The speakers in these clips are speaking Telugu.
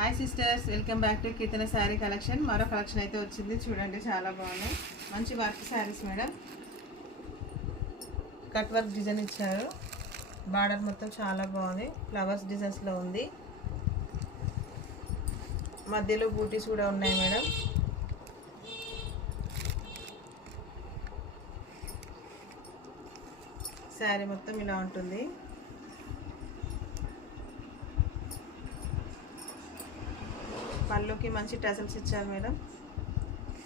Hi sisters, welcome back to Keerthana sari collection. మరో కలెక్షన్ అయితే వచ్చింది చూడండి, చాలా బాగున్నాయి. మంచి work saris madam. Cut work design ఇచ్చారు. బార్డర్ మొత్తం చాలా బాగుంది, ఫ్లవర్స్ డిజైన్స్లో ఉంది. మధ్యలో బూటీస్ కూడా ఉన్నాయి మేడం. శారీ మొత్తం ఇలా ఉంటుంది. పళ్ళుకి మంచి టసల్స్ ఇచ్చారు మేడం,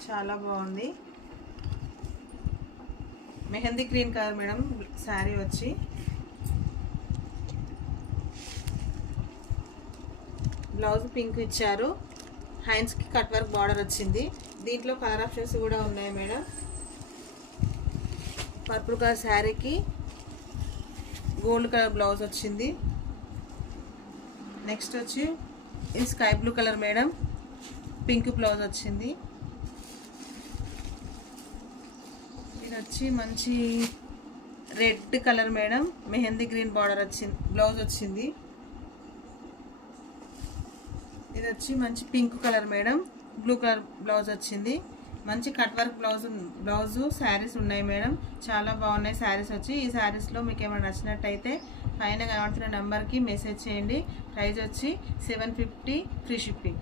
చాలా బాగుంది. Mehndi green colour madam sari వచ్చి. బ్లౌజ్ పింక్ ఇచ్చారు. హ్యాండ్స్కి కట్ వర్క్ బార్డర్ వచ్చింది. దీంట్లో కలర్ ఆప్షన్స్ కూడా ఉన్నాయి మేడం. పర్పుల్ కలర్ శారీకి గోల్డ్ కలర్ బ్లౌజ్ వచ్చింది. నెక్స్ట్ వచ్చి ఇది sky blue colour madam, pink blouse వచ్చింది. ఇది వచ్చి మంచి red colour madam, mehndi green border వచ్చింది, బ్లౌజ్ వచ్చింది. ఇది వచ్చి మంచి pink colour madam, blue colour blouse వచ్చింది. మంచి కట్ వర్క్ బ్లౌజు శారీస్ ఉన్నాయి మేడం, చాలా బాగున్నాయి శారీస్ వచ్చి. ఈ శారీస్లో మీకు ఏమైనా నచ్చినట్టయితే పైన కనబడుతున్న నెంబర్కి మెసేజ్ చేయండి. ప్రైస్ వచ్చి 750, ఫ్రీ షిప్పింగ్.